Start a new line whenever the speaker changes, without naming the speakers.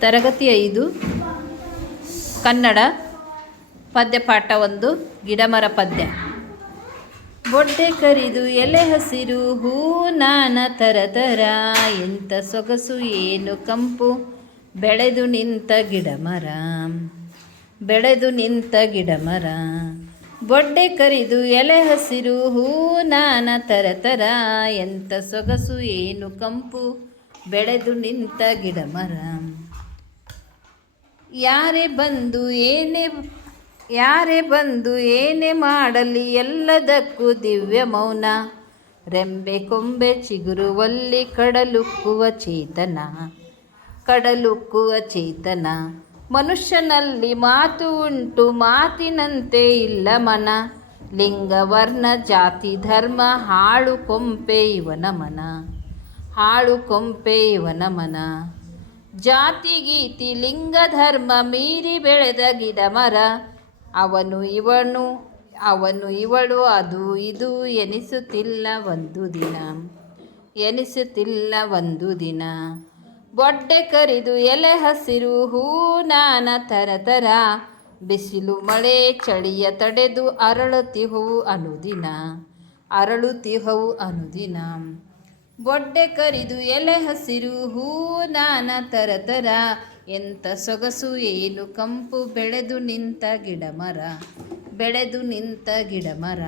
ತರಗತಿ ಐದು, ಕನ್ನಡ ಪದ್ಯಪಾಠ ಒಂದು, ಗಿಡಮರ ಪದ್ಯ. ಬೊಡ್ಡೆ ಕರಿದು ಎಲೆ ಹಸಿರು, ಹೂ ನಾನ ತರತರ ಎಂಥ ಸೊಗಸು ಏನು ಕಂಪು, ಬೆಳೆದು ನಿಂತ ಗಿಡಮರ, ಬೆಳೆದು ನಿಂತ ಗಿಡಮರ. ಬೊಡ್ಡೆ ಕರಿದು ಎಲೆ ಹಸಿರು, ಹೂ ನಾನ ತರತರ ಎಂಥ ಸೊಗಸು ಏನು ಕಂಪು, ಬೆಳೆದು ನಿಂತ ಗಿಡಮರ. ಯಾರೇ ಬಂದು ಏನೇ, ಯಾರೇ ಬಂದು ಏನೇ ಮಾಡಲಿ ಎಲ್ಲದಕ್ಕೂ ದಿವ್ಯ ಮೌನ. ರೆಂಬೆ ಕೊಂಬೆ ಚಿಗುರುವಲ್ಲಿ ಕಡಲುಕ್ಕುವ ಚೇತನ. ಕಡಲುಕ್ಕುವ ಚೇತನ. ಮನುಷ್ಯನಲ್ಲಿ ಮಾತು ಉಂಟು, ಮಾತಿನಂತೆ ಇಲ್ಲ ಮನ. ಲಿಂಗ ವರ್ಣ ಜಾತಿ, ಧರ್ಮ, ಹಾಳು ಕೊಂಪೆ ಇವನ ಮನ. ಹಾಳು ಕೊಂಪೆ ಇವನ ಮನ. ಜಾತಿ ಗೀತಿ ಲಿಂಗ ಧರ್ಮ ಮೀರಿ ಬೆಳೆದ ಗಿಡ ಮರ ಅವನು ಇವನು, ಅವನು ಇವಳು, ಅದು ಇದು ಎನಿಸುತ್ತಿಲ್ಲ ಒಂದು ದಿನ, ಎನಿಸುತ್ತಿಲ್ಲ ಒಂದು ದಿನ. ಬೊಡ್ಡೆ ಕರಿದು ಎಲೆ ಹಸಿರು, ಹೂ ನಾನ ತರತರ ಬಿಸಿಲು ಮಳೆ ಚಳಿಯ ತಡೆದು ಅರಳುತ್ತಿಹವು ಅನುದಿನ ಅರಳುತ್ತಿಹವು ಅನುದಿನ. ಬೊಡ್ಡೆ ಕರಿದು ಎಲೆ ಹಸಿರು, ಹೂ ನಾನ ತರತರ ಎಂಥ ಸೊಗಸು ಏನು ಕಂಪು ಬೆಳೆದು ನಿಂತ ಗಿಡಮರ, ಬೆಳೆದು ನಿಂತ ಗಿಡಮರ.